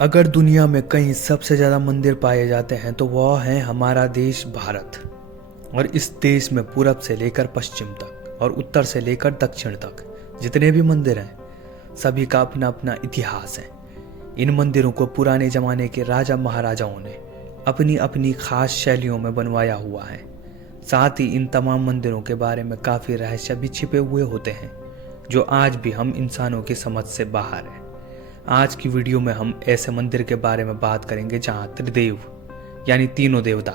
अगर दुनिया में कहीं सबसे ज़्यादा मंदिर पाए जाते हैं तो वह है हमारा देश भारत। और इस देश में पूरब से लेकर पश्चिम तक और उत्तर से लेकर दक्षिण तक जितने भी मंदिर हैं सभी का अपना अपना इतिहास है। इन मंदिरों को पुराने ज़माने के राजा महाराजाओं ने अपनी अपनी खास शैलियों में बनवाया हुआ है। साथ ही इन तमाम मंदिरों के बारे में काफ़ी रहस्य भी छिपे हुए होते हैं जो आज भी हम इंसानों की समझ से बाहर है। आज की वीडियो में हम ऐसे मंदिर के बारे में बात करेंगे जहां त्रिदेव यानी तीनों देवता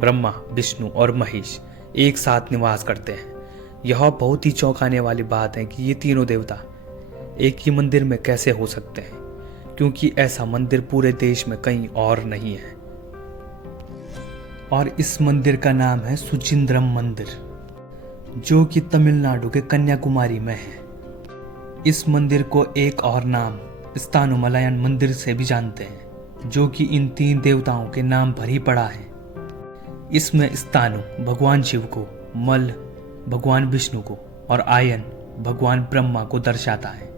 ब्रह्मा, विष्णु और महेश एक साथ निवास करते हैं। यह बहुत ही चौंकाने वाली बात है कि ये तीनों देवता एक ही मंदिर में कैसे हो सकते हैं, क्योंकि ऐसा मंदिर पूरे देश में कहीं और नहीं है। और इस मंदिर का नाम है सुचिंद्रम मंदिर, जो कि तमिलनाडु के कन्याकुमारी में है। इस मंदिर को एक और नाम स्थानुमलयन मंदिर से भी जानते हैं, जो कि इन तीन देवताओं के नाम पर ही पड़ा है। इसमें स्थानु भगवान शिव को, मल भगवान विष्णु को और आयन भगवान ब्रह्मा को दर्शाता है।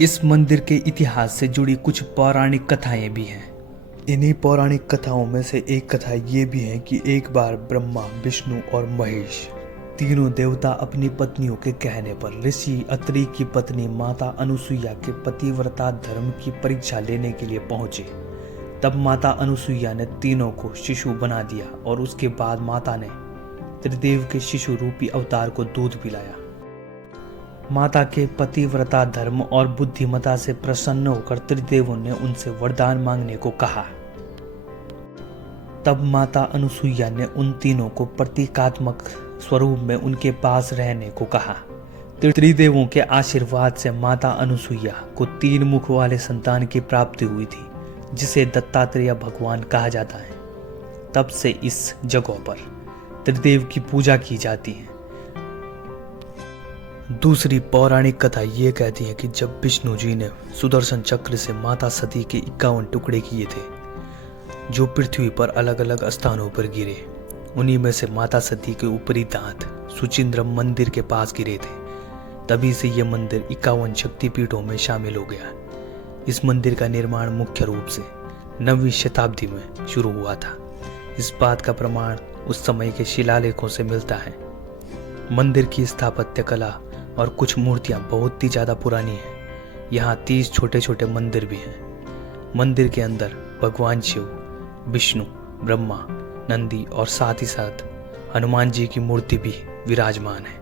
इस मंदिर के इतिहास से जुड़ी कुछ पौराणिक कथाएं भी हैं। इन्हीं पौराणिक कथाओं में से एक कथा ये भी है कि एक बार ब्रह्मा, विष्णु और महेश तीनों देवता अपनी पत्नियों के कहने पर ऋषि अत्रि की पत्नी माता अनुसुईया के पतिव्रता धर्म की परीक्षा लेने के लिए पहुंचे। तब माता अनुसुईया ने तीनों को शिशु बना दिया और उसके बाद माता ने त्रिदेव के शिशु रूपी अवतार को दूध पिलाया। माता के पतिव्रता धर्म और बुद्धिमता से प्रसन्न होकर त्रिदेवों ने उनसे वरदान मांगने को कहा। तब माता अनुसुईया ने उन तीनों को प्रतीकात्मक स्वरूप में उनके पास रहने को कहा। त्रिदेवों के आशीर्वाद से माता अनुसुईया को 3 मुख वाले संतान की प्राप्ति हुई थी, जिसे दत्तात्रेय भगवान कहा जाता है। तब से इस जगह पर त्रिदेव की पूजा की जाती है। दूसरी पौराणिक कथा ये कहती है कि जब विष्णु जी ने सुदर्शन चक्र से माता सती के 51 टुकड़े किए थे, जो पृथ्वी पर अलग अलग स्थानों पर गिरे, उन्हीं में से माता सती के ऊपरी दांत सुचिंद्रम मंदिर के पास गिरे थे। तभी से ये मंदिर 51 शक्तिपीठों में शामिल हो गया। इस मंदिर का निर्माण मुख्य रूप से 9वीं शताब्दी में शुरू हुआ था। इस बात का प्रमाण उस समय के शिलालेखों से मिलता है। मंदिर की स्थापत्य कला और कुछ मूर्तियां बहुत ही ज़्यादा पुरानी हैं। यहाँ 30 छोटे छोटे मंदिर भी हैं। मंदिर के अंदर भगवान शिव, विष्णु, ब्रह्मा, नंदी और साथ ही साथ हनुमान जी की मूर्ति भी विराजमान है।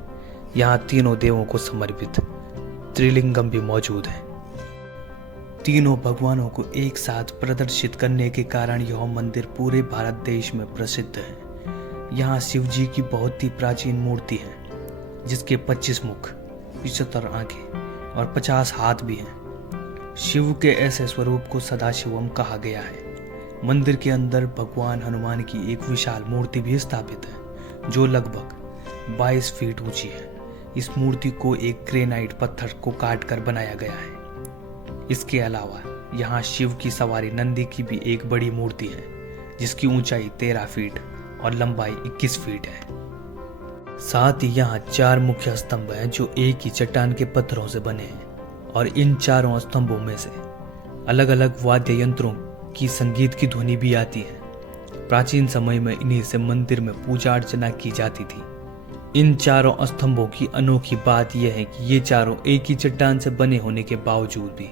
यहाँ तीनों देवों को समर्पित त्रिलिंगम भी मौजूद है। तीनों भगवानों को एक साथ प्रदर्शित करने के कारण यह मंदिर पूरे भारत देश में प्रसिद्ध है। यहाँ शिव जी की बहुत ही प्राचीन मूर्ति है, जिसके 25 मुख, 75 आंखें और 50 हाथ भी हैं। शिव के ऐसे स्वरूप को सदाशिवम कहा गया है। मंदिर के अंदर भगवान हनुमान की एक विशाल मूर्ति भी स्थापित है, जो लगभग 22 फीट ऊंची है। इस मूर्ति को एक ग्रेनाइट पत्थर को काट कर बनाया गया है। इसके अलावा यहाँ शिव की सवारी नंदी की भी एक बड़ी मूर्ति है, जिसकी ऊंचाई 13 फीट और लंबाई 21 फीट है। साथ ही यहाँ 4 मुख्य स्तंभ हैं, जो एक ही चट्टान के पत्थरों से बने हैं। और इन चारों स्तंभों में से अलग अलग वाद्य यंत्रों की संगीत की ध्वनि भी आती है। प्राचीन समय में इन्हीं से मंदिर में पूजा अर्चना की जाती थी। इन चारों स्तंभों की अनोखी बात यह है कि ये चारों एक ही चट्टान से बने होने के बावजूद भी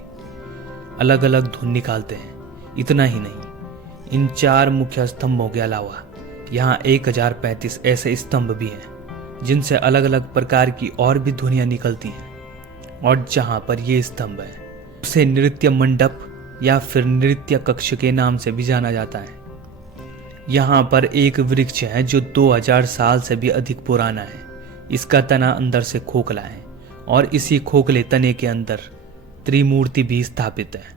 अलग अलग धुन निकालते हैं। इतना ही नहीं, इन 4 मुख्य स्तंभों के अलावा यहाँ 1035 ऐसे स्तंभ भी हैं, जिनसे अलग अलग प्रकार की और भी ध्वनियाँ निकलती हैं। और जहाँ पर ये स्तंभ है, उसे नृत्य मंडप या फिर नृत्य कक्ष के नाम से भी जाना जाता है। यहाँ पर एक वृक्ष है जो 2000 साल से भी अधिक पुराना है। इसका तना अंदर से खोखला है और इसी खोखले तने के अंदर त्रिमूर्ति भी स्थापित है।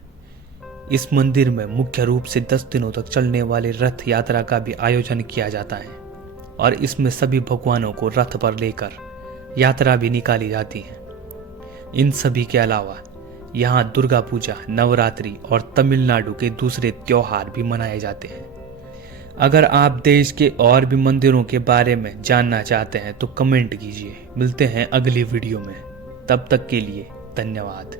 इस मंदिर में मुख्य रूप से 10 दिनों तक चलने वाले रथ यात्रा का भी आयोजन किया जाता है और इसमें सभी भगवानों को रथ पर लेकर यात्रा भी निकाली जाती है। इन सभी के अलावा यहाँ दुर्गा पूजा, नवरात्रि और तमिलनाडु के दूसरे त्योहार भी मनाए जाते हैं। अगर आप देश के और भी मंदिरों के बारे में जानना चाहते हैं तो कमेंट कीजिए। मिलते हैं अगली वीडियो में, तब तक के लिए धन्यवाद।